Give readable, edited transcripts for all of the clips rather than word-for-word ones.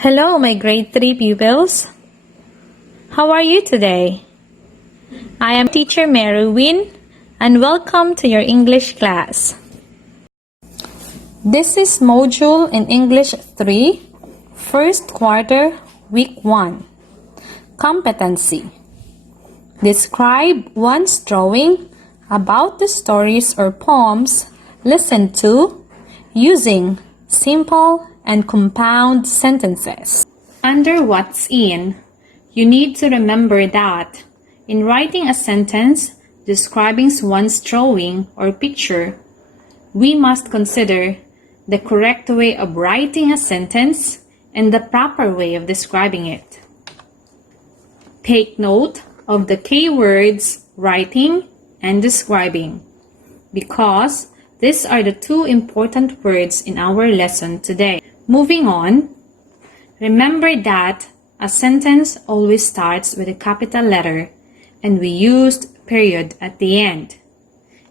Hello, my grade 3 pupils. How are you today? I am teacher Mary Wynn and welcome to your English class. This is module in English 3, first quarter, week 1. Competency. Describe one's drawing about the stories or poems listened to using simple and compound sentences. Under what's in, you need to remember that in writing a sentence describing one's drawing or picture, we must consider the correct way of writing a sentence and the proper way of describing it. Take note of the keywords writing and describing, because these are the two important words in our lesson today. Moving on, remember that a sentence always starts with a capital letter and we used period at the end.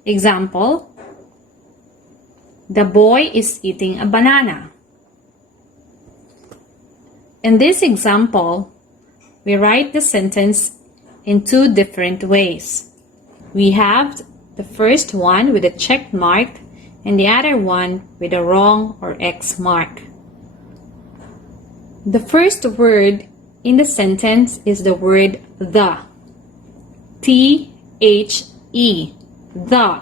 Example, the boy is eating a banana. In this example, we write the sentence in two different ways. We have the first one with a check mark and the other one with a wrong or X mark. The first word in the sentence is the word the. T-H-E, the.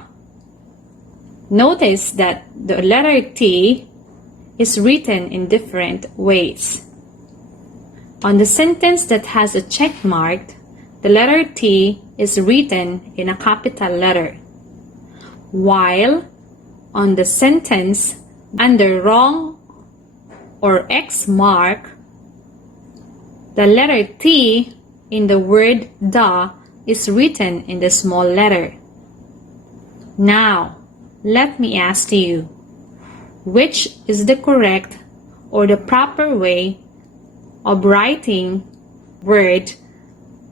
Notice that the letter T is written in different ways. On the sentence that has a check mark, the letter T is written in a capital letter, while on the sentence under wrong or X mark, the letter T in the word the is written in the small letter. Now, let me ask you, which is the correct or the proper way of writing word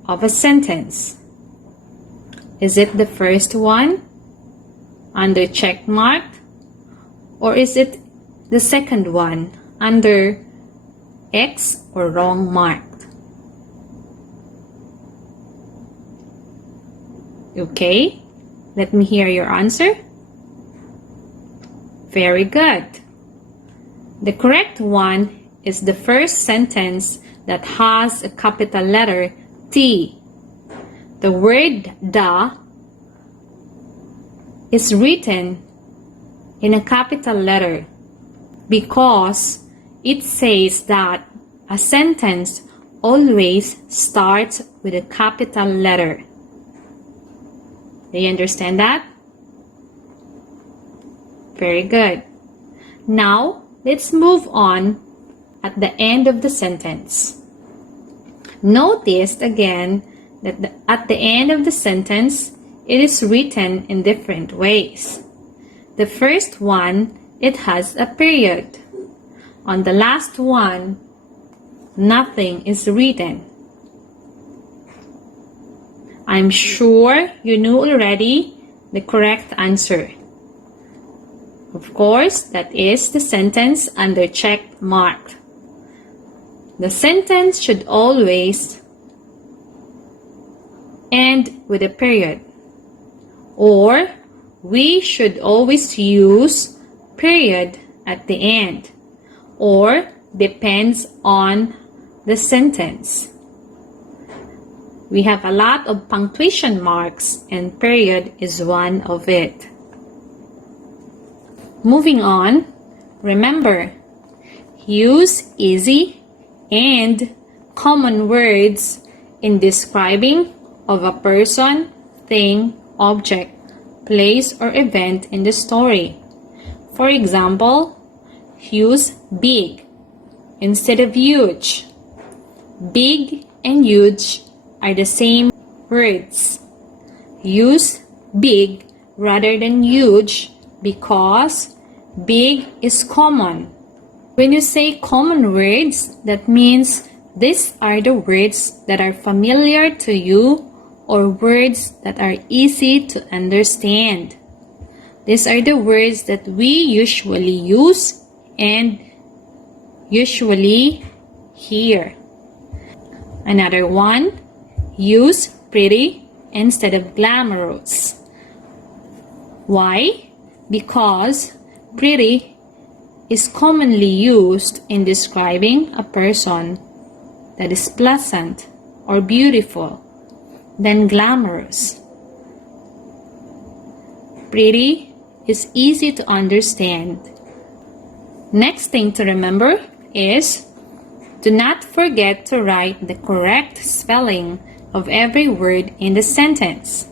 of a sentence? Is it the first one under check mark, or is it the second one under X or wrong mark? Okay, let me hear your answer. Very good. The correct one is the first sentence that has a capital letter T. The word the is written in a capital letter because it says that a sentence always starts with a capital letter. Do you understand that? Very good. Now, let's move on at the end of the sentence. Notice again that at the end of the sentence, it is written in different ways. The first one, it has a period. On the last one, nothing is written. I'm sure you knew already the correct answer. Of course, that is the sentence under check mark. The sentence should always end with a period, or we should always use period at the end, or depends on the sentence. We have a lot of punctuation marks and period is one of it. Moving on, remember, use easy and common words in describing of a person, thing, object, place, or event in the story. For example, use big instead of huge. Big and huge are the same words. Use big rather than huge because big is common. When you say common words, that means these are the words that are familiar to you or words that are easy to understand. These are the words that we usually use and usually here. Another one, use pretty instead of glamorous. Why? Because pretty is commonly used in describing a person that is pleasant or beautiful than glamorous. Pretty is easy to understand. Next thing to remember is do not forget to write the correct spelling of every word in the sentence.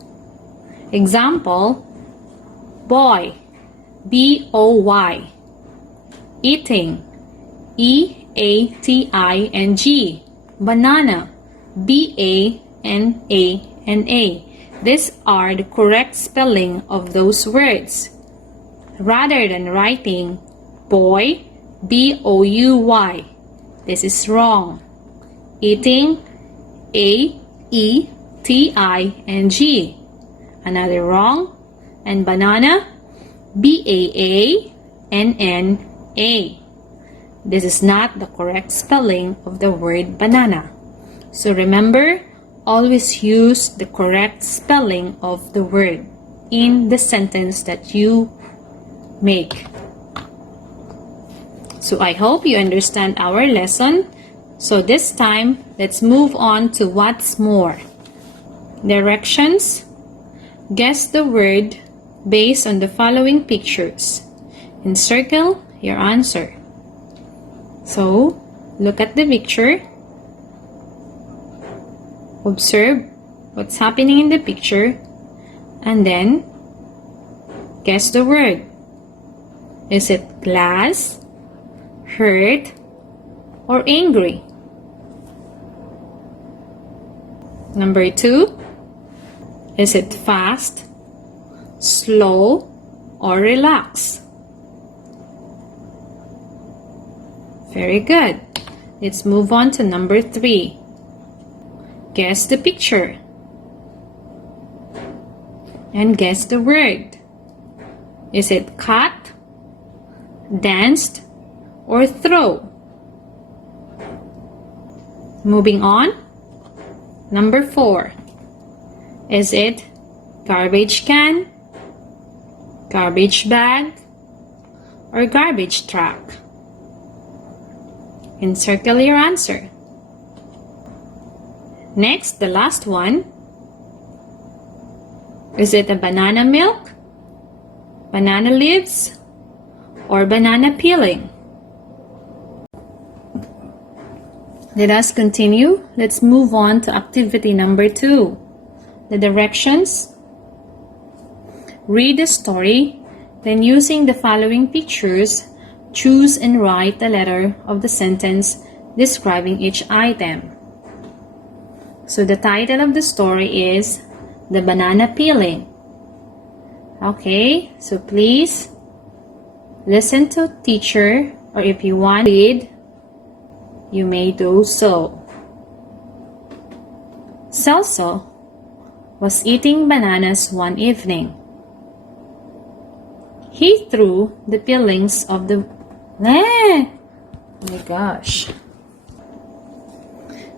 Example, boy, B-O-Y. Eating, E-A-T-I-N-G. Banana, B-A-N-A-N-A. These are the correct spelling of those words. Rather than writing boy, B-O-U-Y. This is wrong. Eating, A-E-T-I-N-G. Another wrong. And banana, B-A-A-N-N-A. This is not the correct spelling of the word banana. So remember, always use the correct spelling of the word in the sentence that you make. So I hope you understand our lesson. So this time, let's move on to what's more. Directions. Guess the word based on the following pictures. Encircle your answer. So, look at the picture. Observe what's happening in the picture. And then, guess the word. Is it glass, hurt, or angry? Number 2. Is it fast, slow, or relaxed? Very good. Let's move on to number 3. Guess the picture. And guess the word. Is it cut, danced, or throw? Moving on. Number 4. Is it garbage can, garbage bag, or garbage truck? Encircle your answer. Next, the last one. Is it a banana milk, banana leaves, or banana peeling? Let us continue. Let's move on to activity number 2. The directions. Read the story, then using the following pictures, choose and write the letter of the sentence describing each item. So the title of the story is The Banana Peeling. Okay, so please listen to teacher, or if you want to read, you may do so. Celso was eating bananas one evening. He threw the peelings of the... Oh my gosh.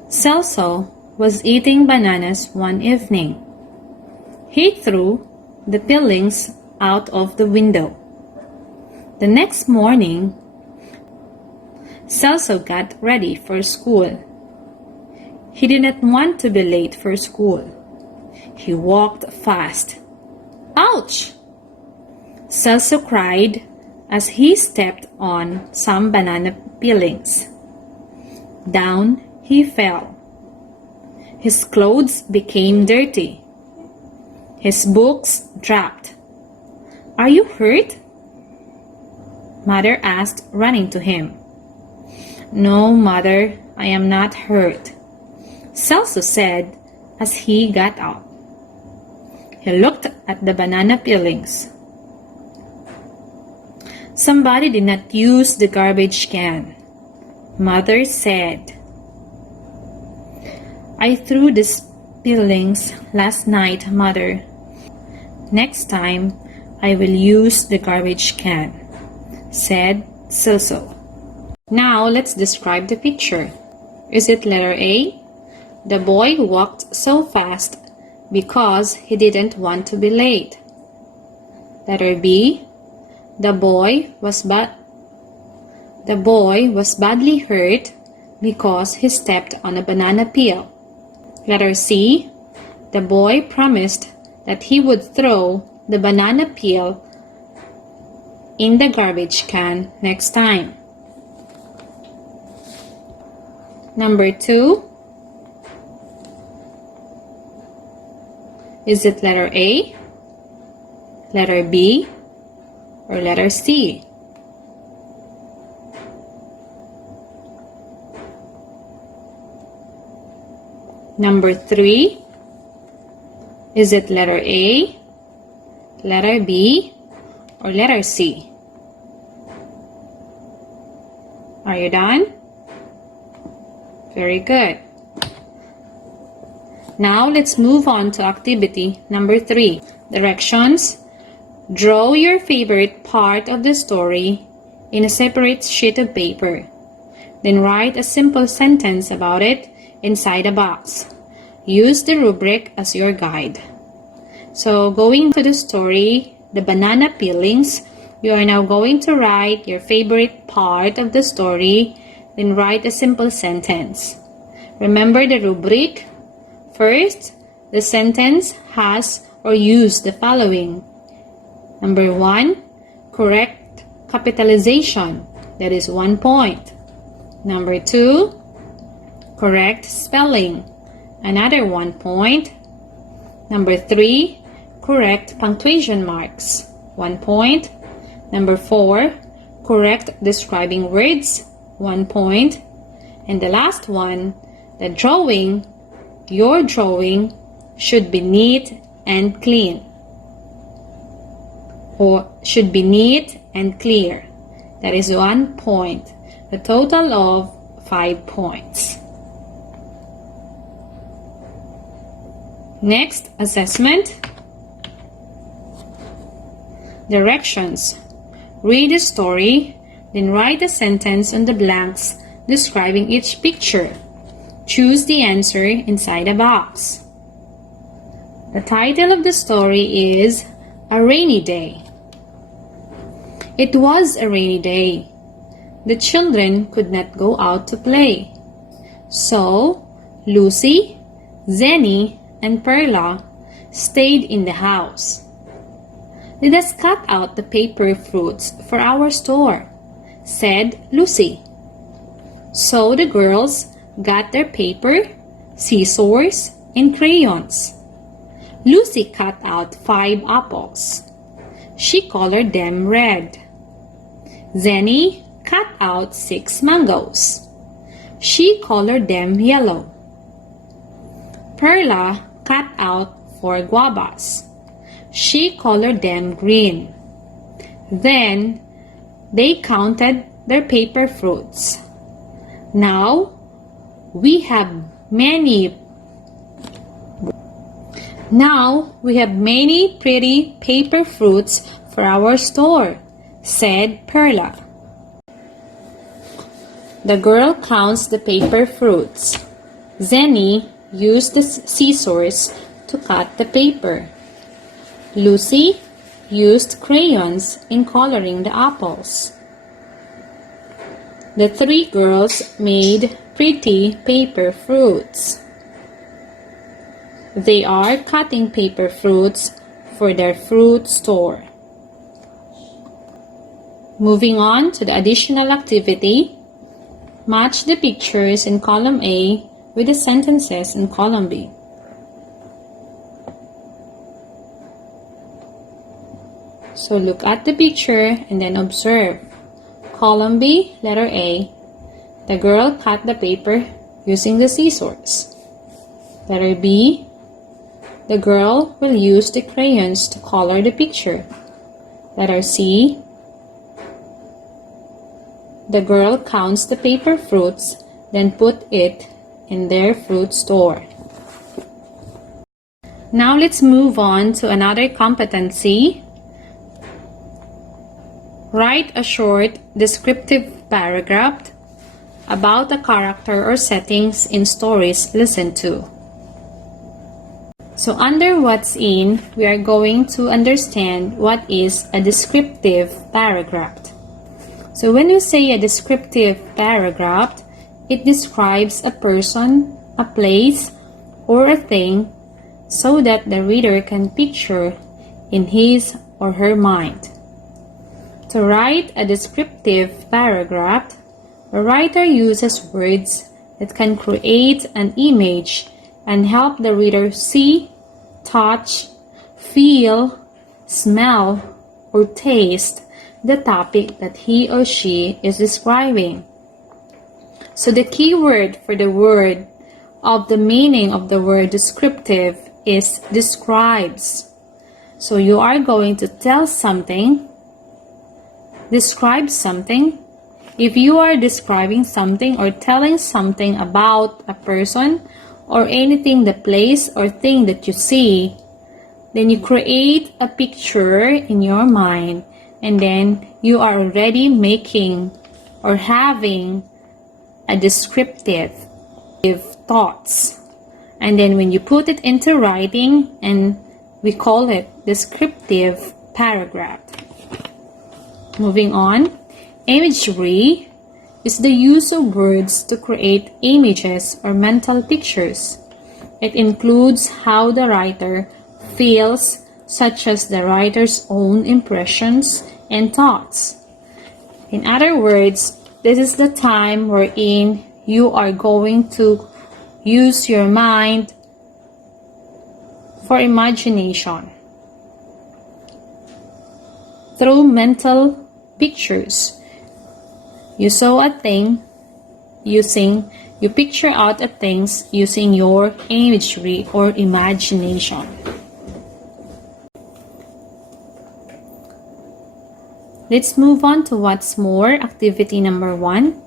Celso was eating bananas one evening. He threw the peelings out of the window. The next morning, Celso got ready for school. He did not want to be late for school. He walked fast. Ouch! Celso cried as he stepped on some banana peelings. Down he fell. His clothes became dirty. His books dropped. Are you hurt? Mother asked, running to him. No, Mother, I am not hurt, Celso said as he got out. He looked at the banana peelings. Somebody did not use the garbage can, Mother said. I threw these peelings last night, Mother. Next time, I will use the garbage can, said Celso. Now, let's describe the picture. Is it letter A? The boy walked so fast because he didn't want to be late. Letter B. The boy was badly hurt because he stepped on a banana peel. Letter C. The boy promised that he would throw the banana peel in the garbage can next time. Number 2. Is it letter A, letter B, or letter C? Number 3. Is it letter A, letter B, or letter C? Are you done? Very good. Now let's move on to activity number 3. Directions. Draw your favorite part of the story in a separate sheet of paper. Then write a simple sentence about it inside a box. Use the rubric as your guide. So going to the story, the banana peelings, you are now going to write your favorite part of the story, then write a simple sentence. Remember the rubric? First, the sentence has or use the following. Number 1, correct capitalization. That is 1 point. Number 2, correct spelling. Another 1 point. Number 3, correct punctuation marks. 1 point. Number 4, correct describing words. 1 point. And the last one, the drawing. Your drawing should be neat and clean, or should be neat and clear. That is 1 point. A total of 5 points. Next, assessment. Directions. Read the story, then write a sentence on the blanks describing each picture. Choose the answer inside a box. The title of the story is A Rainy Day. It was a rainy day. The children could not go out to play. So, Lucy, Zenny, and Perla stayed in the house. Let us cut out the paper fruits for our store, said Lucy. So the girls got their paper, scissors, and crayons. Lucy cut out 5 apples. She colored them red. Zenny cut out 6 mangoes. She colored them yellow. Perla cut out 4 guavas. She colored them green. Then they counted their paper fruits. Now we have many pretty paper fruits for our store, said Perla. The girl counts the paper fruits. Zenny used the scissors to cut the paper. Lucy used crayons in coloring the apples. The 3 girls made pretty paper fruits. They are cutting paper fruits for their fruit store. Moving on to the additional activity, match the pictures in column A with the sentences in column B. So look at the picture and then observe. Column B, letter A, the girl cut the paper using the scissors. Letter B, the girl will use the crayons to color the picture. Letter C, the girl counts the paper fruits, then put it in their fruit store. Now let's move on to another competency. Write a short descriptive paragraph about a character or settings in stories listened to. So under what's in, we are going to understand what is a descriptive paragraph. So when you say a descriptive paragraph, it describes a person, a place, or a thing so that the reader can picture in his or her mind. To write a descriptive paragraph, a writer uses words that can create an image and help the reader see, touch, feel, smell, or taste the topic that he or she is describing. So the key word for the word of the meaning of the word descriptive is describes. So you are going to tell something, describe something. If you are describing something or telling something about a person or anything, the place or thing that you see, then you create a picture in your mind, and then you are already making or having a descriptive thoughts. And then when you put it into writing, and we call it descriptive paragraph. Moving on, imagery is the use of words to create images or mental pictures. It includes how the writer feels, such as the writer's own impressions and thoughts. In other words, this is the time wherein you are going to use your mind for imagination through mental pictures. You saw a thing you picture out a things using your imagery or imagination. Let's move on to what's more, activity number 1.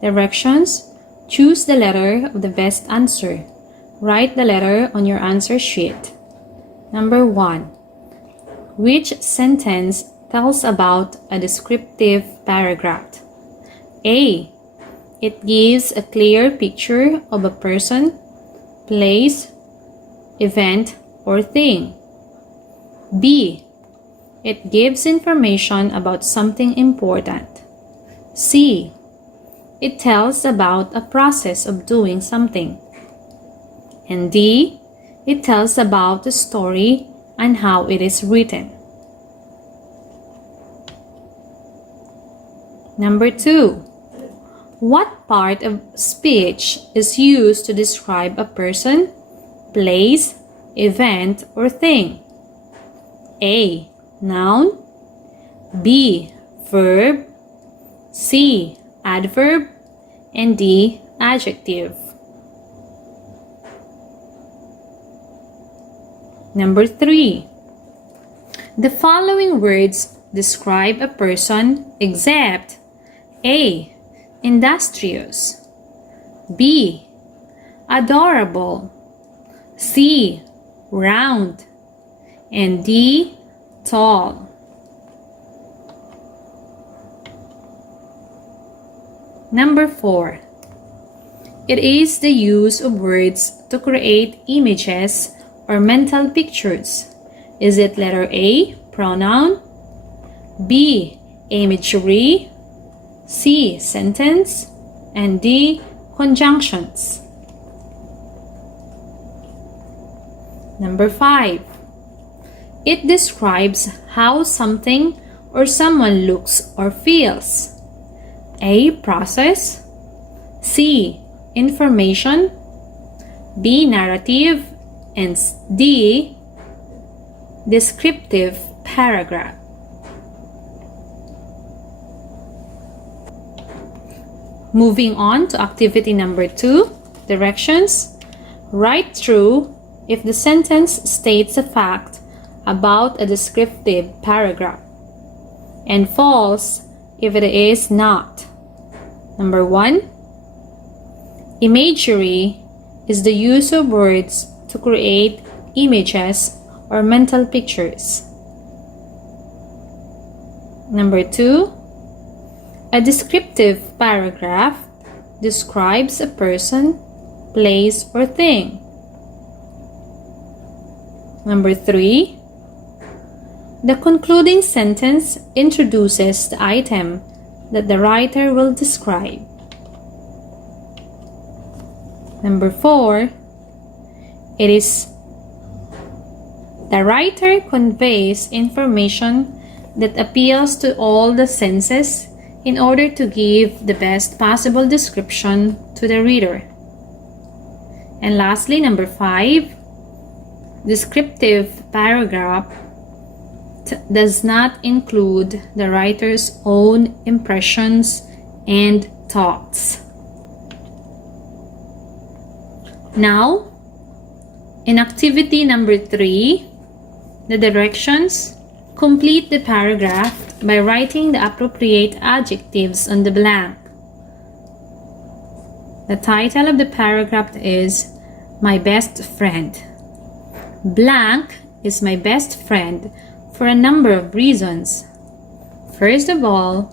Directions. Choose the letter of the best answer. Write the letter on your answer sheet. Number 1. Which sentence tells about a descriptive paragraph? A. It gives a clear picture of a person, place, event, or thing. B. It gives information about something important. C. It tells about a process of doing something. And D. It tells about the story and how it is written. Number 2. What part of speech is used to describe a person, place, event, or thing? A. Noun. B. Verb. C. Adverb. And D. Adjective. Number 3. The following words describe a person except A. Industrious. B. Adorable. C. Round. And D. Tall. Number 4. It is the use of words to create images or mental pictures. Is it letter A, pronoun, B, imagery, C, sentence, and D, conjunctions? Number 5. It describes how something or someone looks or feels. A, process, C, information, B, narrative, and D, descriptive paragraph. Moving on to activity number 2, directions. Write true if the sentence states a fact about a descriptive paragraph, and false if it is not. Number 1. Imagery is the use of words to create images or mental pictures. Number 2. A descriptive paragraph describes a person, place, or thing. Number 3. The concluding sentence introduces the item that the writer will describe. Number 4. The writer conveys information that appeals to all the senses in order to give the best possible description to the reader. And lastly, number 5. Descriptive paragraph does not include the writer's own impressions and thoughts. Now, in activity number 3, the directions: complete the paragraph by writing the appropriate adjectives on the blank. The title of the paragraph is My Best Friend. Blank is my best friend for a number of reasons. First of all,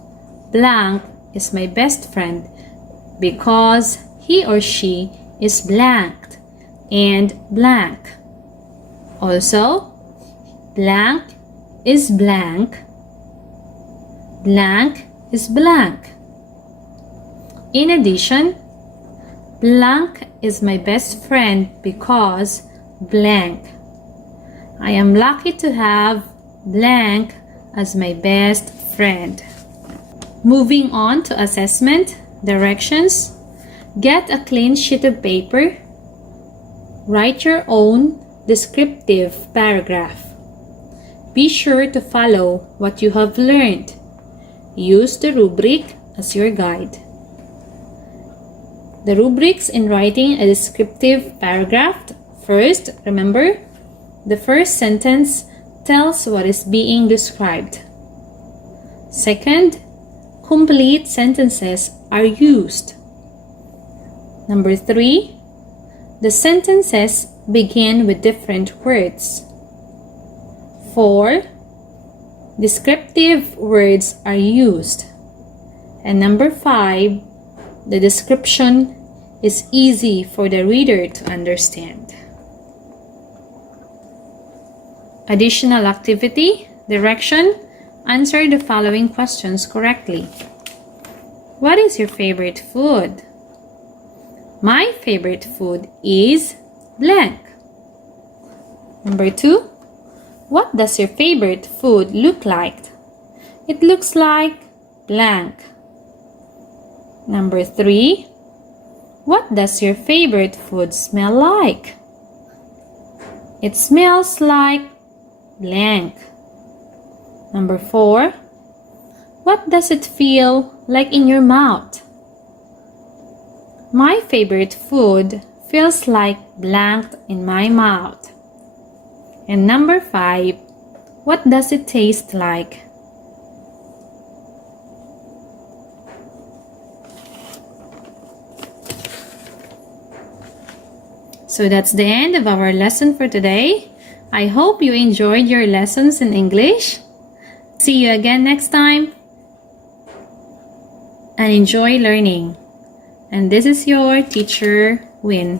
blank is my best friend because he or she is blanked and blank. Also, blank is blank. Blank is blank. In addition, blank is my best friend because blank. I am lucky to have blank as my best friend. Moving on to assessment directions. Get a clean sheet of paper. Write your own descriptive paragraph. Be sure to follow what you have learned. Use the rubric as your guide. The rubrics in writing a descriptive paragraph. First, remember, the first sentence tells what is being described. Second, complete sentences are used. Number 3, the sentences begin with different words. 4, descriptive words are used. And number 5, the description is easy for the reader to understand. Additional activity, direction, answer the following questions correctly. What is your favorite food? My favorite food is blank. Number 2, what does your favorite food look like? It looks like blank. Number 3, what does your favorite food smell like? It smells like blank. Number 4, what does it feel like in your mouth? My favorite food feels like blank in my mouth. And number 5, what does it taste like? So that's the end of our lesson for today. I hope you enjoyed your lessons in English. See you again next time. And enjoy learning. And this is your teacher, Win.